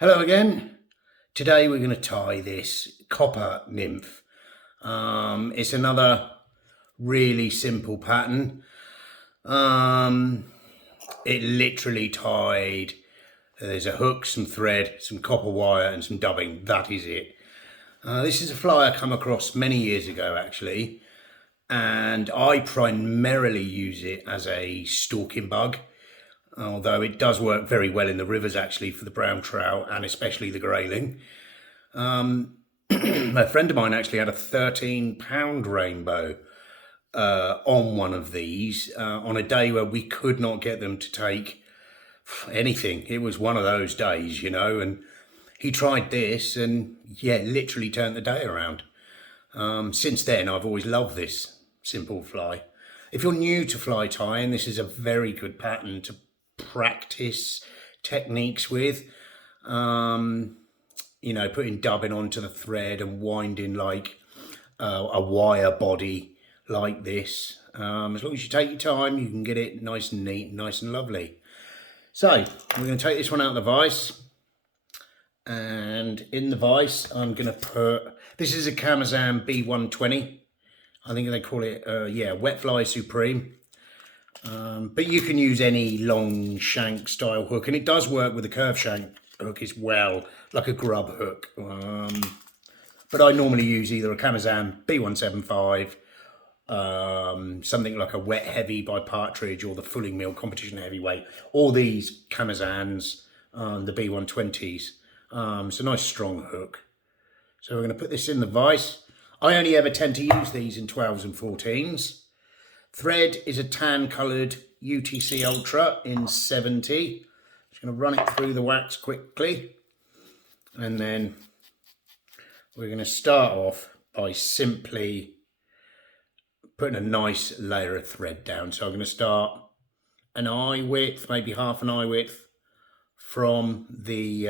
Hello again. Today we're going to tie this copper nymph. It's another really simple pattern. It literally tied, there's a hook, some thread, some copper wire and some dubbing. That is it. This is a fly I come across many years ago actually, and I primarily use it as a stalking bug. Although it does work very well in the rivers actually for the brown trout and especially the grayling. A friend of mine actually had a 13-pound rainbow on one of these on a day where we could not get them to take anything. It was one of those days, you know, and he tried this and yeah, literally turned the day around. Since then, I've always loved this simple fly. If you're new to fly tying, this is a very good pattern to practice techniques with. You know, putting dubbing onto the thread and winding like a wire body like this. As long as you take your time, you can get it nice and neat, nice and lovely. So we're going to take this one out of the vise, and in the vise I'm going to put, this is a Camazam B120. I think they call it Wet Fly Supreme. But you can use any long shank style hook, and it does work with a curved shank hook as well, like a grub hook. But I normally use either a Camazam B175, something like a Wet Heavy by Partridge, or the Fulling Mill Competition Heavyweight, or these Camazams, the B120s. It's a nice strong hook. So we're going to put this in the vise. I only ever tend to use these in 12s and 14s. Thread is a tan coloured UTC Ultra in 70. Just going to run it through the wax quickly. And then we're going to start off by simply putting a nice layer of thread down. So I'm going to start an eye width, maybe half an eye width from the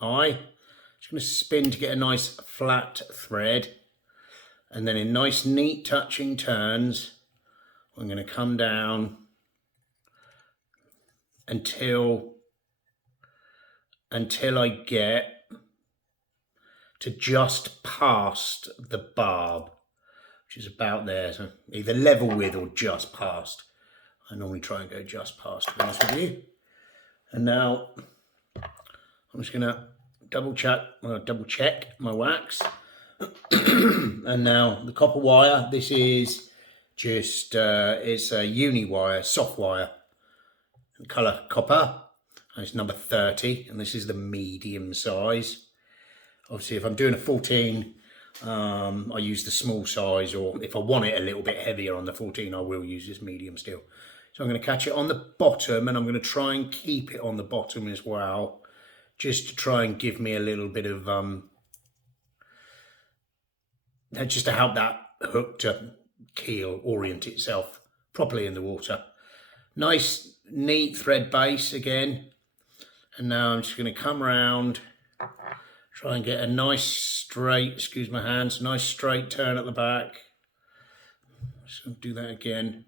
eye. Just going to spin to get a nice flat thread. And then in nice neat touching turns, I'm going to come down until I get to just past the barb, which is about there. So either level with or just past. I normally try and go just past, to be honest with you. And now I'm just going to double check my wax. And now the copper wire, this is just it's a uni wire, soft wire, colour copper, and it's number 30, and this is the medium size. Obviously if I'm doing a 14, I use the small size, or if I want it a little bit heavier on the 14, I will use this medium still. So I'm going to catch it on the bottom, and I'm going to try and keep it on the bottom as well, just to try and give me a little bit of just to help that hook to keel, orient itself properly in the water. Nice neat thread base again, and now I'm just going to come around, try and get a nice straight, excuse my hands, nice straight turn at the back. So do that again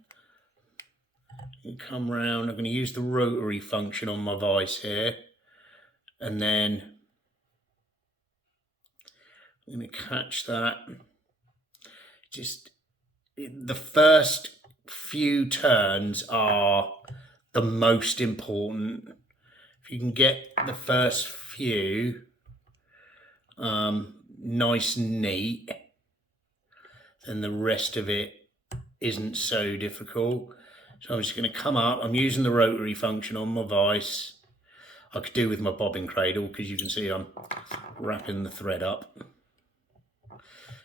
and come round. I'm going to use the rotary function on my vise here, and then I'm going to catch that. Just the first few turns are the most important. If you can get the first few nice and neat, then the rest of it isn't so difficult. So I'm just going to come up. I'm using the rotary function on my vise. I could do with my bobbin cradle, because you can see I'm wrapping the thread up.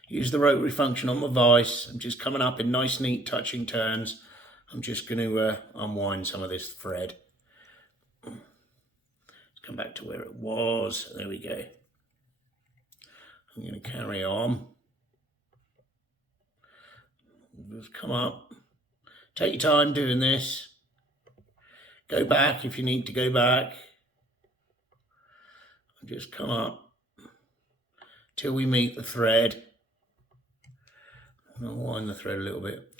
Use the rotary function on my vise. I'm just coming up in nice neat touching turns. I'm just going to unwind some of this thread. Let's come back to where it was. There we go. I'm going to carry on. Just come up. Take your time doing this. Go back if you need to go back. Just come up till we meet the thread. I'll wind the thread a little bit.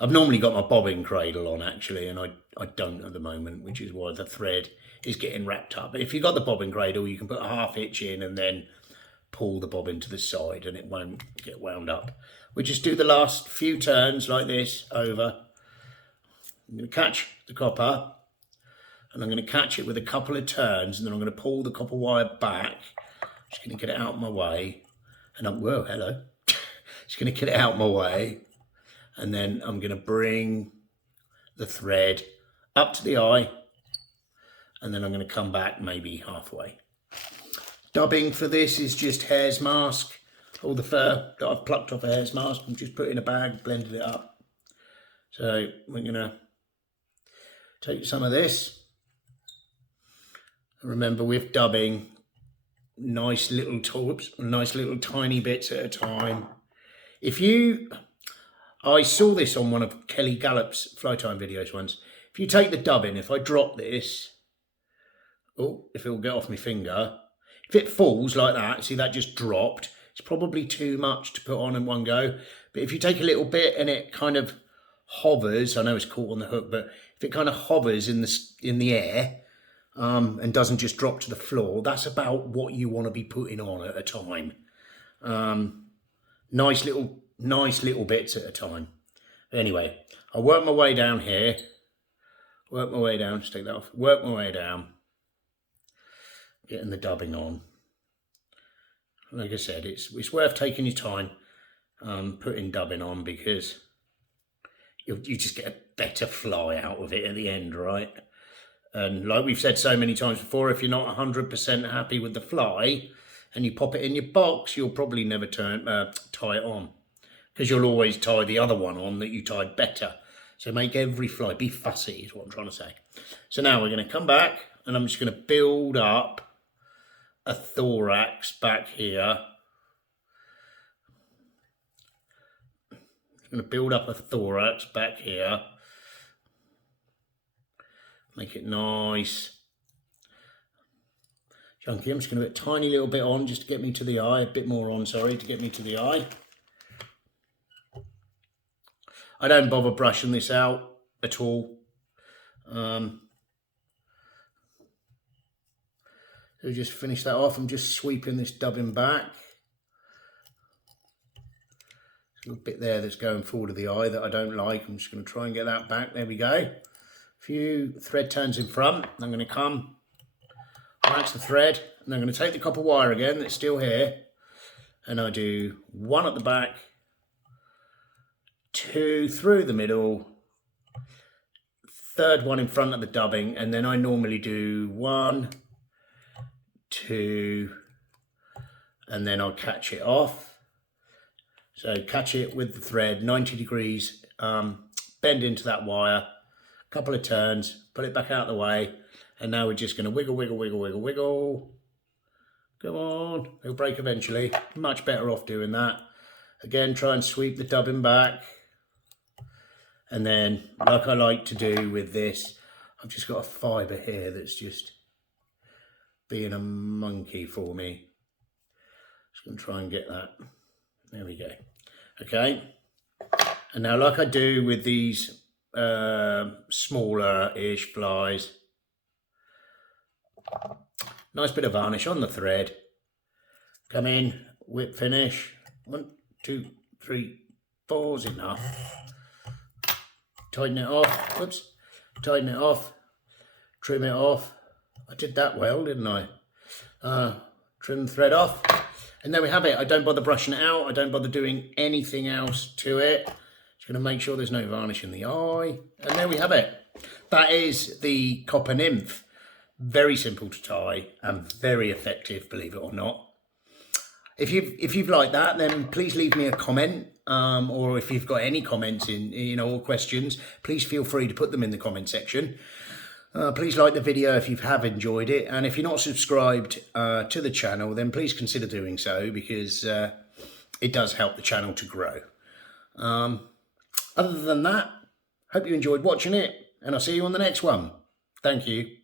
I've normally got my bobbin cradle on actually, and I don't at the moment, which is why the thread is getting wrapped up. But if you've got the bobbin cradle, you can put a half hitch in and then pull the bobbin to the side and it won't get wound up. We just do the last few turns like this over. I'm going to catch the copper and I'm going to catch it with a couple of turns, and then I'm going to pull the copper wire back. Just going to get it out of my way, and whoa, hello. Just going to get it out of my way. And then I'm going to bring the thread up to the eye, and then I'm going to come back maybe halfway. Dubbing for this is just hare's mask. All the fur that I've plucked off a hare's mask, I'm just put in a bag, blended it up. So we're going to take some of this. Remember, with dubbing, nice little tiny bits at a time. I saw this on one of Kelly Gallup's fly time videos once. If you take the dubbing, if I drop this, if it will get off my finger, if it falls like that, see that just dropped, it's probably too much to put on in one go. But if you take a little bit and it kind of hovers, I know it's caught on the hook, but if it kind of hovers in the air and doesn't just drop to the floor, that's about what you want to be putting on at a time. Nice little bits at a time. Anyway, I work my way down here. Work my way down. Just take that off. Work my way down. Getting the dubbing on. Like I said, it's worth taking your time putting dubbing on, because you just get a better fly out of it at the end, right? And like we've said so many times before, if you're not 100% happy with the fly and you pop it in your box, you'll probably never tie it on, because you'll always tie the other one on that you tied better. So make every fly, be fussy is what I'm trying to say. So now we're going to come back and I'm just going to build up a thorax back here. I'm going to build up a thorax back here. Make it nice. Chunky. I'm just going to put a tiny little bit on just to get me to the eye. A bit more on, sorry, to get me to the eye. I don't bother brushing this out at all. So just finish that off. I'm just sweeping this dubbing back. There's a little bit there that's going forward of the eye that I don't like. I'm just going to try and get that back. There we go. A few thread turns in front. I'm going to come, wax the thread, and I'm going to take the copper wire again that's still here, and I do one at the back, two through the middle, third one in front of the dubbing, and then I normally do 1, 2, and then I'll catch it off. So catch it with the thread 90 degrees, bend into that wire, couple of turns, put it back out of the way, and now we're just going to wiggle, wiggle, wiggle, wiggle, wiggle. Come on, it'll break eventually. Much better off doing that. Again, try and sweep the dubbing back. And then, like I like to do with this, I've just got a fibre here that's just being a monkey for me. Just going to try and get that. There we go. Okay. And now, like I do with these smaller-ish flies, nice bit of varnish on the thread. Come in, whip finish. 1, 2, 3, 4's enough. Tighten it off. Whoops. Tighten it off. Trim it off. I did that well, didn't I? Trim the thread off. And there we have it. I don't bother brushing it out. I don't bother doing anything else to it. Just going to make sure there's no varnish in the eye. And there we have it. That is the copper nymph. Very simple to tie and very effective, believe it or not. If you've liked that, then please leave me a comment, or if you've got any comments or questions, please feel free to put them in the comment section. Please like the video if you have enjoyed it, and if you're not subscribed to the channel, then please consider doing so, because it does help the channel to grow. Other than that, hope you enjoyed watching it, and I'll see you on the next one. Thank you.